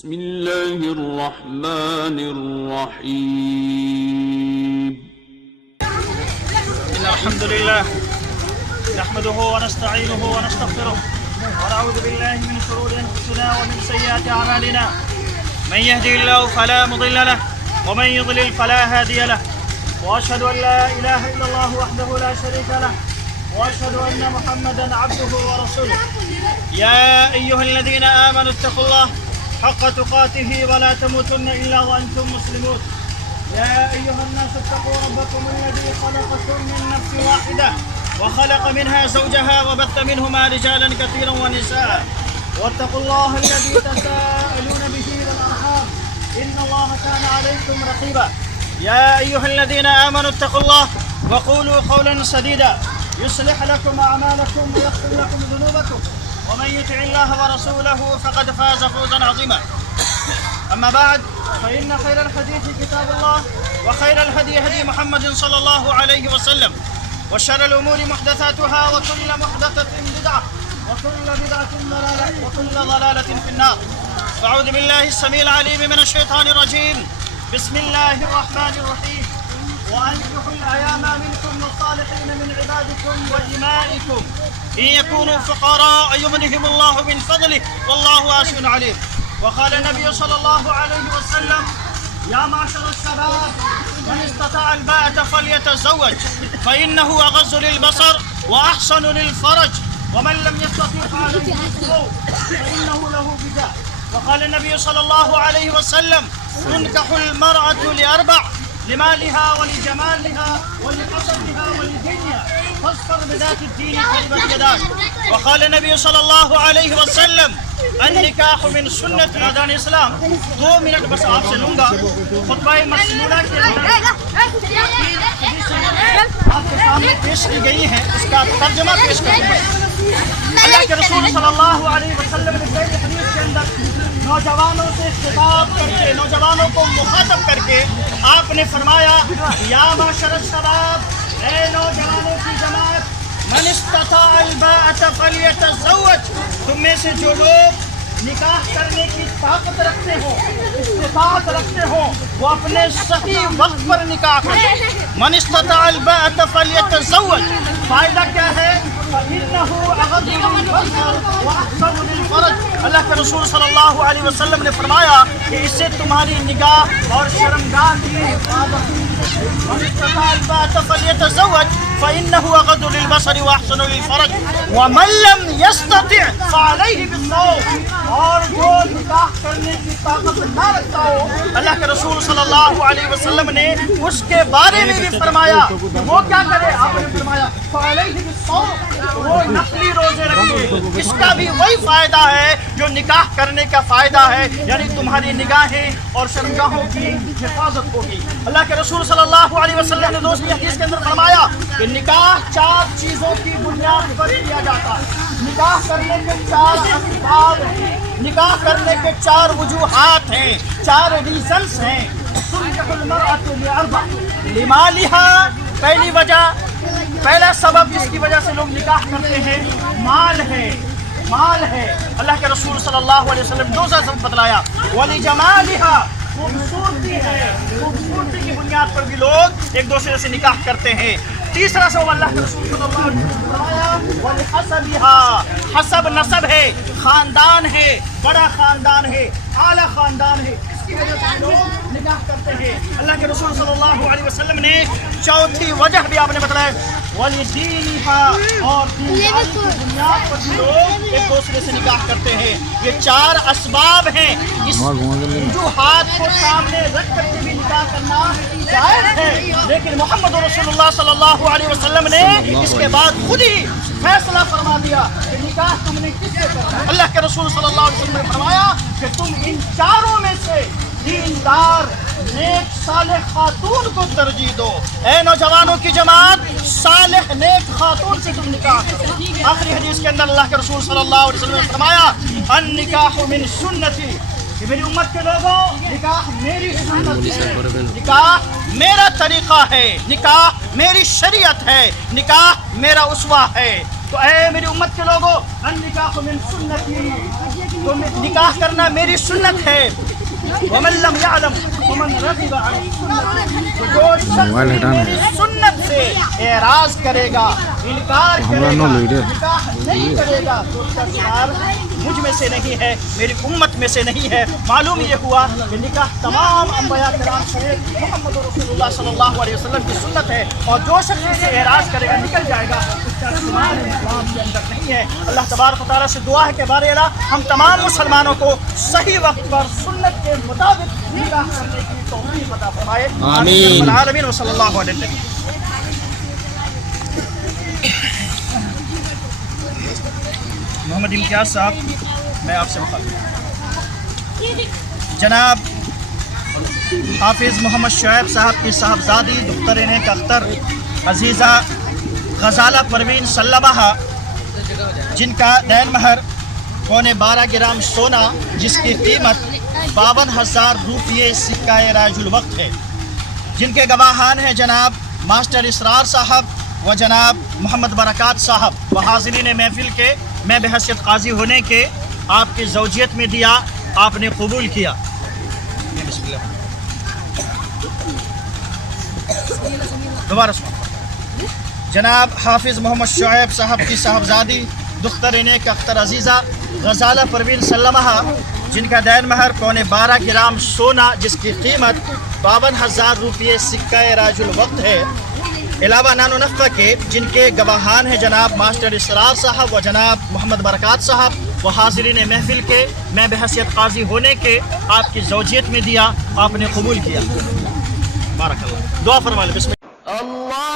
بسم الله الرحمن الرحيم. إن الحمد لله نحمده ونستعينه ونستغفره ونعوذ بالله من شرور أنفسنا ومن سيئات أعمالنا. من يهدي الله فلا مضل له ومن يضلل فلا هادي له. وأشهد أن لا إله إلا الله وحده لا شريك له وأشهد أن محمدا عبده ورسوله. يا أيها الذين آمنوا اتقوا الله حق تقاته ولا تموتن إلا وأنتم مسلمون. يا أيها الناس اتقوا ربكم الذي خلقكم من نفس واحدة وخلق منها زوجها وبث منهما رجالا كثيرا ونساء. واتقوا الله الذي تساءلون به والأرحام إن الله كان عليكم رقيبا. يا أيها الذين آمنوا اتقوا الله وقولوا قولا سديدا يصلح لكم أعمالكم ويغفر لكم ذنوبكم ومن يطع الله ورسوله فقد فاز فوزا عظيما. أما بعد فإن خير الحديث كتاب الله وخير الهدي هدي محمد صلى الله عليه وسلم وشر الأمور محدثاتها وكل محدثة بدعة وكل بدعة ضلالة وكل ضلالة في النار. أعوذ بالله السميع العليم من الشيطان الرجيم. بسم الله الرحمن الرحيم. وأنكحوا الأيام منكم والصالحين من عبادكم وإمائكم إن يكونوا فقراء يغنهم الله من فضله والله واسع عليم. وقال النبي صلى الله عليه وسلم يا معشر الشباب من استطاع الباءة فليتزوج فإنه أغض للبصر وأحسن للفرج ومن لم يستطع فعليه بالصوم فإنه له وجاء. وقال النبي صلى الله عليه وسلم تنكح المرأة لأربع لمالها ولجمالها ولحسبها ولدينها فاصبر بذات الدين تربت يداك. وقال النبي صلى الله عليه وسلم النکاح من سنت. نادان اسلام 2 منٹ بس آپ سے لوں گا. خطبہ مسنونہ کے اندر آپ کے سامنے پیش کی گئی ہے اس کا ترجمہ پیش کروں گا. اللہ کے رسول صلی اللہ علیہ وسلم نے پہلی حدیث کے اندر نوجوانوں سے خطاب کر کے نوجوانوں کو مخاطب کر کے آپ نے فرمایا یا معشر الشباب اے نوجوانوں کی جماعت من استطاع الباءة فلیتزوج. تم میں سے جو لوگ نکاح کرنے کی طاقت رکھتے ہو استطاعت رکھتے ہو وہ اپنے صحیح وقت پر نکاح کریں. من استطاع الباءة فلیتزوج. فائدہ کیا ہے؟ فإنه أغض للبصر وأحسن للفرج. اللہ کے رسول صلی اللہ علیہ وسلم نے فرمایا کہ اس سے تمہاری نگاہ اور شرمگاہ کی حفاظت. من استطاع الباءة فليتزوج فإنه أغض للبصر وأحسن للفرج ومن لم يستطع فعليه بالصوم. اور جو نکاح کرنے کی طاقت نہ رکھتا ہو اللہ کے رسول صلی اللہ علیہ وسلم نے اس کے بارے میں بھی فرمایا کہ وہ کیا کرے. آپ نے فرمایا فعليه بالصوم. وہ نفلی روزے رکھے. اس کا بھی وہی فائدہ ہے جو نکاح کرنے کا فائدہ ہے یعنی تمہاری نگاہیں اور شرمگاہوں کی حفاظت ہوگی. اللہ کے رسول صلی اللہ علیہ وسلم نے دوسری حدیث کے اندر فرمایا کہ نکاح 4 چیزوں کی بنیاد پر کیا جاتا ہے. نکاح کرنے کے 4 اسباب ہیں. نکاح کرنے کے 4 وجوہات ہیں 4 ریزنس ہیں. تنکح المرأة لأربع لمالها. پہلی وجہ پہلا سبب جس کی وجہ سے لوگ نکاح کرتے ہیں مال ہے. مال ہے. اللہ کے رسول صلی اللہ علیہ وسلم نے 2 سبب بتلایا. ولجمالها. خوبصورتی ہے. خوبصورتی کی بنیاد پر بھی لوگ ایک دوسرے سے نکاح کرتے ہیں. تیسرا سبب اللہ کے رسول صلی اللہ علیہ وسلم نے فرمایا ولحسبها. حسب نسب ہے خاندان ہے بڑا خاندان ہے اعلیٰ خاندان ہے اس کی وجہ سے لوگ نکاح کرتے ہیں. اللہ کے رسول صلی اللہ علیہ وسلم نے چوتھی وجہ بھی آپ نے بتلایا ولدینها. اور دینداری کی بنیاد پر بھی لوگ ایک دوسرے سے نکاح کرتے ہیں. یہ 4 اسباب ہیں. اس وجوہات کو سامنے رکھ کر کے بھی نکاح کرنا جائز ہے لیکن محمد رسول اللہ صلی اللہ علیہ وسلم نے اس کے بعد خود ہی فیصلہ فرما دیا کہ نکاح تم نے کس سے کرنا ہے. اللہ کے رسول صلی اللہ علیہ وسلم نے فرمایا کہ تم ان 4 میں سے دیندار نیک صالح خاتون کو ترجیح دو. اے نوجوانوں کی جماعت صالح نیک خاتون سے تم نکاح کرو. آخری حدیث کے اندر اللہ کے رسول صلی اللہ علیہ وسلم نے فرمایا النکاح من سنتی. کہ میری امت کے لوگوں نکاح میری سنت ہے. نکاح میرا طریقہ ہے. نکاح میری شریعت ہے. نکاح میرا اسوہ ہے. تو اے میری امت کے لوگوں النکاح من سنتی تو نکاح کرنا میری سنت ہے. ومن لم يعلم ومن رغب عن سنت، جو شخص میری سنت سے اعراض کرے گا، انکار کرے گا، نکاح نہیں کرے گا تو اس کا شمار مجھ میں سے نہیں ہے، میری امت میں سے نہیں ہے. معلوم یہ ہوا کہ نکاح تمام انبیاء کرام سمیت محمد رسول اللہ صلی اللہ علیہ وسلم کی سنت ہے، اور جو شخص اسے اعراض کرے گا نکل جائے گا، اس کا شمار اسلام کے اندر نہیں ہے. اللہ تبارک و تعالیٰ سے دعا ہے کہ بار الہ ہم تمام مسلمانوں کو صحیح وقت پر سنت کے مطابق نکاح کرنے کی توفیق عطا فرمائے. آمین العالمین وصلی اللہ علیہ وسلم. محمد امتیاز صاحب، میں آپ سے مخاطب. جناب حافظ محمد شعیب صاحب کی صاحبزادی دختر نیک اختر عزیزہ غزالہ پروین سلمہ، جن کا دین مہر 12.25 گرام سونا جس کی قیمت 52,000 روپیے سکہ راج الوقت ہے، جن کے گواہان ہیں جناب ماسٹر اسرار صاحب و جناب محمد برکات صاحب، و حاضرین محفل کے میں بحیثیت قاضی ہونے کے آپ کی زوجیت میں دیا، آپ نے قبول کیا. دوبارہ سنو. جناب حافظ محمد شعیب صاحب کی صاحبزادی دختر نیک اختر عزیزہ غزالہ پروین سلمہ، جن کا دین مہر 12.25 گرام سونا جس کی قیمت 52,000 روپیے سکہ راج الوقت ہے، علاوہ نان و نفقہ کے، جن کے گواہان ہیں جناب ماسٹر اسرار صاحب و جناب محمد برکات صاحب، و حاضرین محفل کے میں بحیثیت قاضی ہونے کے آپ کی زوجیت میں دیا، آپ نے قبول کیا. بارک اللہ. دعا فرما لیں. بسم اللہ.